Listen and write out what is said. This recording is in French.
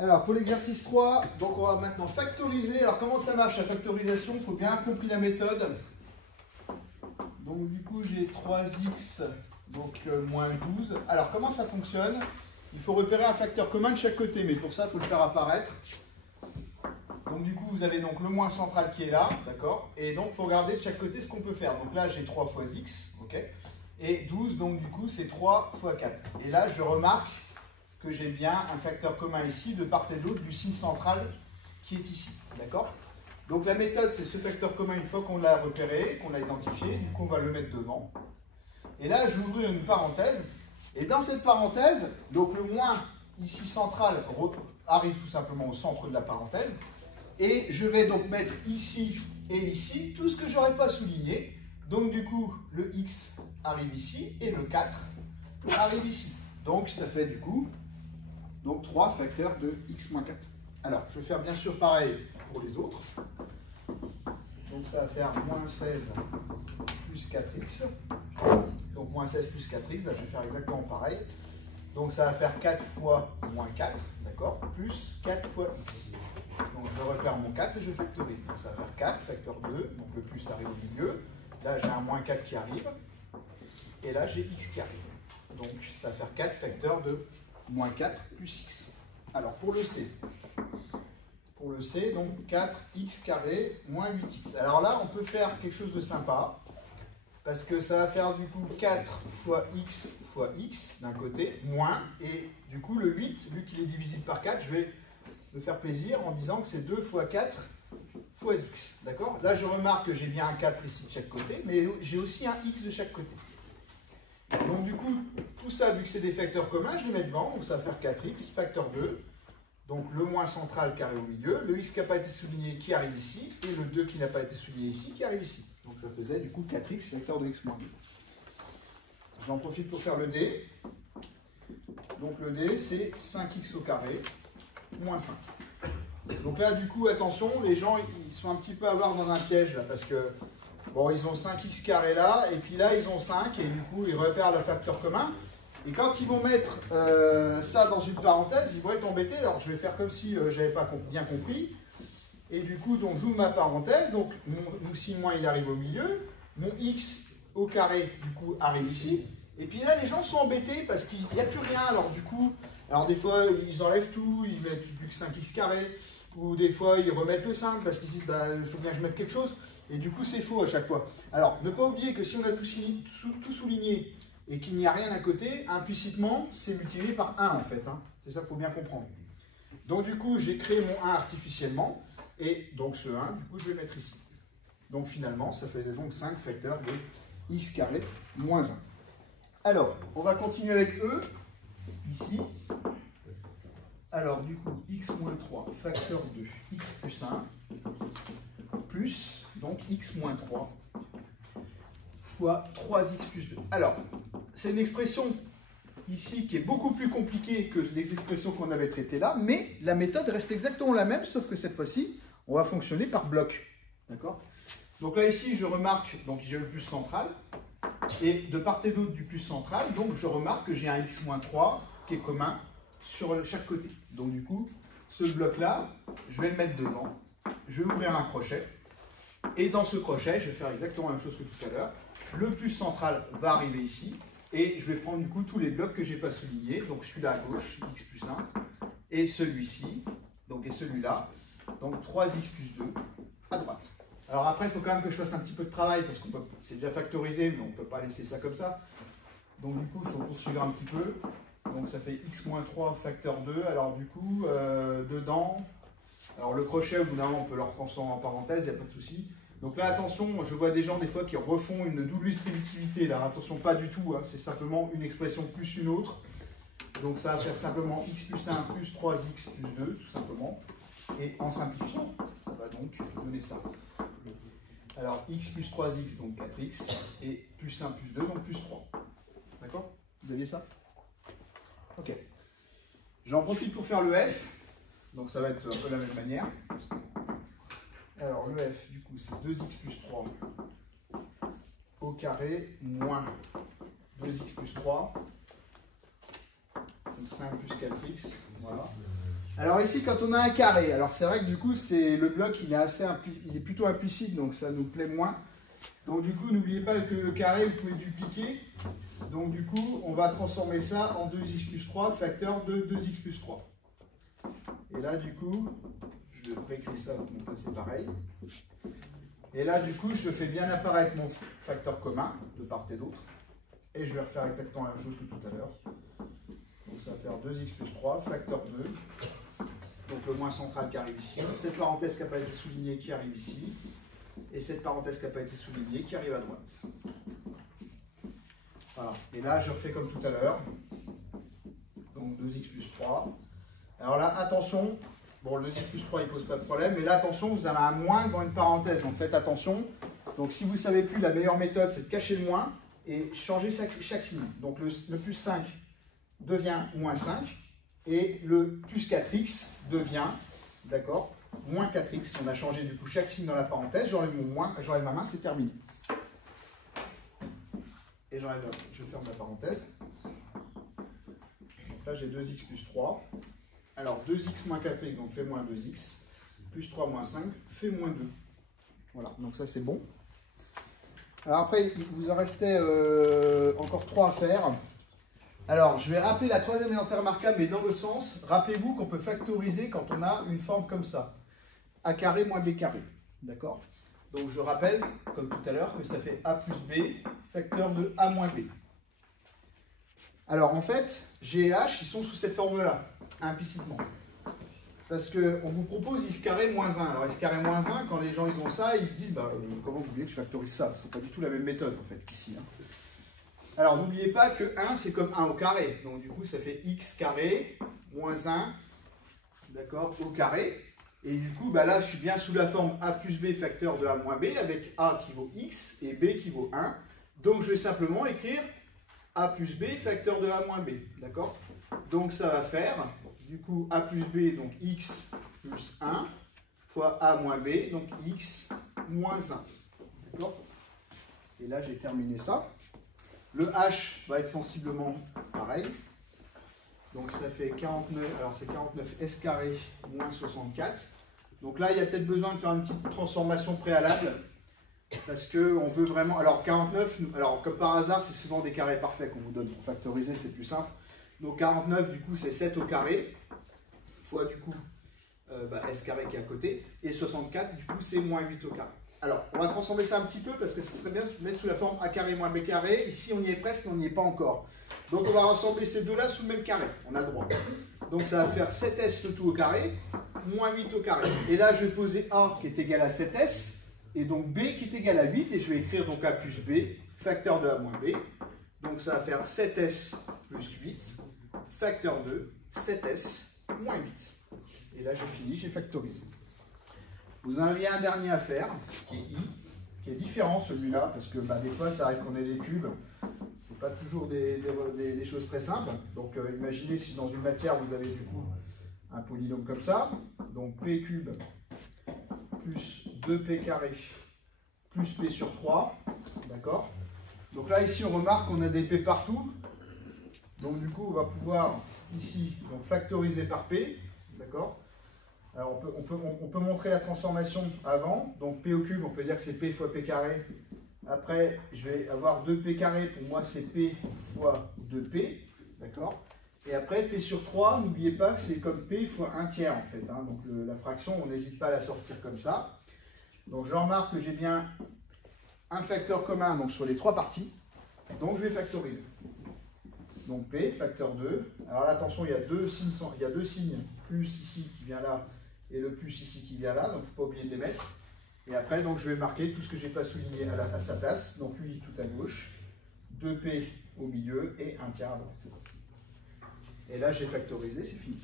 Alors, pour l'exercice 3, donc on va maintenant factoriser. Alors, comment ça marche la factorisation? Il faut bien avoir compris la méthode. Donc, du coup, j'ai 3x, donc moins 12. Alors, comment ça fonctionne? Il faut repérer un facteur commun de chaque côté, mais pour ça, il faut le faire apparaître. Donc, du coup, vous avez donc le moins central qui est là, d'accord? Et donc, il faut regarder de chaque côté ce qu'on peut faire. Donc là, j'ai 3 fois x, ok? Et 12, donc du coup, c'est 3 fois 4. Et là, je remarque que j'ai bien un facteur commun ici, de part et d'autre du signe central qui est ici, d'accord? Donc la méthode, c'est ce facteur commun, une fois qu'on l'a repéré, qu'on l'a identifié, du coup, on va le mettre devant. Et là, je vais ouvrir une parenthèse. Et dans cette parenthèse, donc le moins ici central arrive tout simplement au centre de la parenthèse. Et je vais donc mettre ici et ici tout ce que je n'aurais pas souligné. Donc du coup, le x arrive ici et le 4 arrive ici. Donc ça fait du coup donc 3 facteurs de x moins 4. Alors, je vais faire bien sûr pareil pour les autres. Donc ça va faire moins 16 plus 4x. Donc moins 16 plus 4x, là je vais faire exactement pareil. Donc ça va faire 4 fois moins 4, d'accord, plus 4 fois x. Donc je repère mon 4 et je factorise. Donc ça va faire 4 facteur 2, donc le plus arrive au milieu. Là j'ai un moins 4 qui arrive. Et là j'ai x qui arrive. Donc ça va faire 4 facteurs de moins 4 plus x. Alors pour le c. Pour le c, donc 4x carré moins 8x. Alors là on peut faire quelque chose de sympa. Parce que ça va faire du coup 4 fois x d'un côté, moins, et du coup le 8, vu qu'il est divisible par 4, je vais me faire plaisir en disant que c'est 2 fois 4 fois x, d'accord? Là je remarque que j'ai bien un 4 ici de chaque côté, mais j'ai aussi un x de chaque côté. Donc du coup, tout ça, vu que c'est des facteurs communs, je les mets devant, donc ça va faire 4x, facteur 2, donc le moins central carré au milieu, le x qui n'a pas été souligné qui arrive ici, et le 2 qui n'a pas été souligné ici qui arrive ici. Donc ça faisait du coup 4x facteur de x moins 2. J'en profite pour faire le d. Donc le d c'est 5x au carré moins 5. Donc là du coup attention, les gens ils se font un petit peu avoir dans un piège là parce que bon ils ont 5x carré là et puis là ils ont 5 et du coup ils repèrent le facteur commun. Et quand ils vont mettre ça dans une parenthèse, ils vont être embêtés. Alors je vais faire comme si j'avais pas bien compris. Et du coup, donc j'ouvre ma parenthèse, donc mon signe moins il arrive au milieu, mon x au carré du coup arrive ici, et puis là les gens sont embêtés parce qu'il n'y a plus rien, alors du coup, alors des fois ils enlèvent tout, ils mettent plus que 5x carré, ou des fois ils remettent le 5 parce qu'ils disent bah il faut bien que je mette quelque chose, et du coup c'est faux à chaque fois. Alors ne pas oublier que si on a tout souligné et qu'il n'y a rien à côté, implicitement c'est multiplié par 1 en fait, hein. C'est ça qu'il faut bien comprendre. Donc du coup j'ai créé mon 1 artificiellement. Et donc ce 1, du coup, je vais le mettre ici. Donc finalement, ça faisait donc 5 facteurs de x carré moins 1. Alors, on va continuer avec E, ici. Alors, du coup, x moins 3, facteur de x plus 1, plus, donc, x moins 3, fois 3x plus 2. Alors, c'est une expression ici qui est beaucoup plus compliquée que les expressions qu'on avait traitées là, mais la méthode reste exactement la même, sauf que cette fois-ci, on va fonctionner par bloc. D'accord? Donc là, ici, je remarque, donc j'ai le plus central, et de part et d'autre du plus central, donc je remarque que j'ai un x-3 qui est commun sur chaque côté. Donc du coup, ce bloc-là, je vais le mettre devant, je vais ouvrir un crochet, et dans ce crochet, je vais faire exactement la même chose que tout à l'heure. Le plus central va arriver ici, et je vais prendre du coup tous les blocs que je n'ai pas soulignés, donc celui-là à gauche, x plus 1, et celui-ci, donc et celui-là, donc 3x plus 2 à droite. Alors après, il faut quand même que je fasse un petit peu de travail, parce que c'est déjà factorisé, mais on ne peut pas laisser ça comme ça. Donc du coup, il faut poursuivre un petit peu. Donc ça fait x moins 3 facteur 2, alors du coup, dedans, alors le crochet, au bout d'un moment, on peut le transformer en parenthèse, il n'y a pas de souci. Donc là, attention, je vois des gens des fois qui refont une double distributivité. Là, attention, pas du tout, hein, c'est simplement une expression plus une autre. Donc ça va faire simplement x plus 1 plus 3x plus 2, tout simplement. Et en simplifiant, ça va donc donner ça. Alors x plus 3x, donc 4x, et plus 1 plus 2, donc plus 3. D'accord? Vous aviez ça? Ok. J'en profite pour faire le f. Donc ça va être un peu la même manière. Alors le f, du coup, c'est 2x plus 3 au carré moins 2x plus 3. Donc 5 plus 4x, voilà. Alors ici, quand on a un carré, alors c'est vrai que du coup, le bloc, il est plutôt implicite, donc ça nous plaît moins. Donc du coup, n'oubliez pas que le carré, vous pouvez dupliquer. Donc du coup, on va transformer ça en 2x plus 3, facteur de 2x plus 3. Et là, du coup, je réécris ça, donc là c'est pareil. Et là, du coup, je fais bien apparaître mon facteur commun, de part et d'autre. Et je vais refaire exactement la même chose que tout à l'heure. Donc ça va faire 2x plus 3, facteur 2. Donc le moins central qui arrive ici. Cette parenthèse qui n'a pas été soulignée qui arrive ici. Et cette parenthèse qui n'a pas été soulignée qui arrive à droite. Voilà. Et là, je refais comme tout à l'heure. Donc 2x plus 3. Alors là, attention. Bon, le 2x plus 3, il ne pose pas de problème. Mais là, attention, vous avez un moins devant une parenthèse. Donc faites attention. Donc si vous ne savez plus, la meilleure méthode, c'est de cacher le moins et changer chaque signe. Donc le plus 5 devient moins 5. Et le plus 4x devient, d'accord, moins 4x. On a changé du coup chaque signe dans la parenthèse. J'enlève mon moins, j'enlève ma main, c'est terminé. Et je ferme la parenthèse. Donc là, j'ai 2x plus 3. Alors 2x moins 4x, donc fait moins 2x. Plus 3 moins 5, fait moins 2. Voilà, donc ça c'est bon. Alors après, il vous en restait encore 3 à faire. Alors, je vais rappeler la troisième élémentaire remarquable, mais dans l'autre sens. Rappelez-vous qu'on peut factoriser quand on a une forme comme ça. A carré moins B carré. D'accord? Donc, je rappelle, comme tout à l'heure, que ça fait A plus B, facteur de A moins B. Alors, en fait, G et H, ils sont sous cette forme-là, implicitement. Parce qu'on vous propose X carré moins 1. Alors, X carré moins 1, quand les gens ils ont ça, ils se disent, bah, comment vous voulez que je factorise ça? C'est pas du tout la même méthode, en fait, ici. Hein. Alors, n'oubliez pas que 1, c'est comme 1 au carré. Donc, du coup, ça fait x carré moins 1, d'accord, au carré. Et du coup, bah là, je suis bien sous la forme a plus b facteur de a moins b, avec a qui vaut x et b qui vaut 1. Donc, je vais simplement écrire a plus b facteur de a moins b, d'accord? Donc, ça va faire, du coup, a plus b, donc x plus 1, fois a moins b, donc x moins 1, d'accord? Et là, j'ai terminé ça. Le H va être sensiblement pareil. Donc ça fait 49, alors c'est 49 S carré moins 64. Donc là, il y a peut-être besoin de faire une petite transformation préalable. Parce qu'on veut vraiment... Alors 49, alors comme par hasard, c'est souvent des carrés parfaits qu'on vous donne. Pour factoriser, c'est plus simple. Donc 49, du coup, c'est 7 au carré. Fois du coup S carré qui est à côté. Et 64, du coup, c'est moins 8 au carré. Alors, on va transformer ça un petit peu parce que ce serait bien de se mettre sous la forme a carré moins b carré. Ici, on y est presque, mais on n'y est pas encore. Donc, on va rassembler ces deux-là sous le même carré. On a le droit. Donc, ça va faire 7s le tout au carré, moins 8 au carré. Et là, je vais poser a qui est égal à 7s, et donc b qui est égal à 8. Et je vais écrire donc a plus b, facteur de a moins b. Donc, ça va faire 7s plus 8, facteur de 7s moins 8. Et là, j'ai fini, j'ai factorisé. Vous en avez un dernier à faire, qui est I, qui est différent celui-là, parce que des fois ça arrive qu'on ait des cubes, c'est pas toujours des choses très simples. Donc imaginez si dans une matière vous avez du coup un polynôme comme ça, donc P cube plus 2P carré plus P sur 3, d'accord? Donc là ici on remarque qu'on a des P partout, donc du coup on va pouvoir ici donc, factoriser par P, d'accord? Alors on peut montrer la transformation avant, donc P au cube, on peut dire que c'est P fois P carré. Après, je vais avoir 2P carré, pour moi c'est P fois 2P, d'accord? Et après, P sur 3, n'oubliez pas que c'est comme P fois 1 tiers en fait. Hein, donc la fraction, on n'hésite pas à la sortir comme ça. Donc je remarque que j'ai bien un facteur commun donc, sur les trois parties, donc je vais factoriser. Donc P, facteur 2. Alors là, attention, il y a deux signes, plus ici qui vient là, et le plus ici qui vient là, donc il ne faut pas oublier de les mettre. Et après, donc, je vais marquer tout ce que je n'ai pas souligné à sa place. Donc lui tout à gauche, 2P au milieu et 1 tiers à droite. Et là, j'ai factorisé, c'est fini.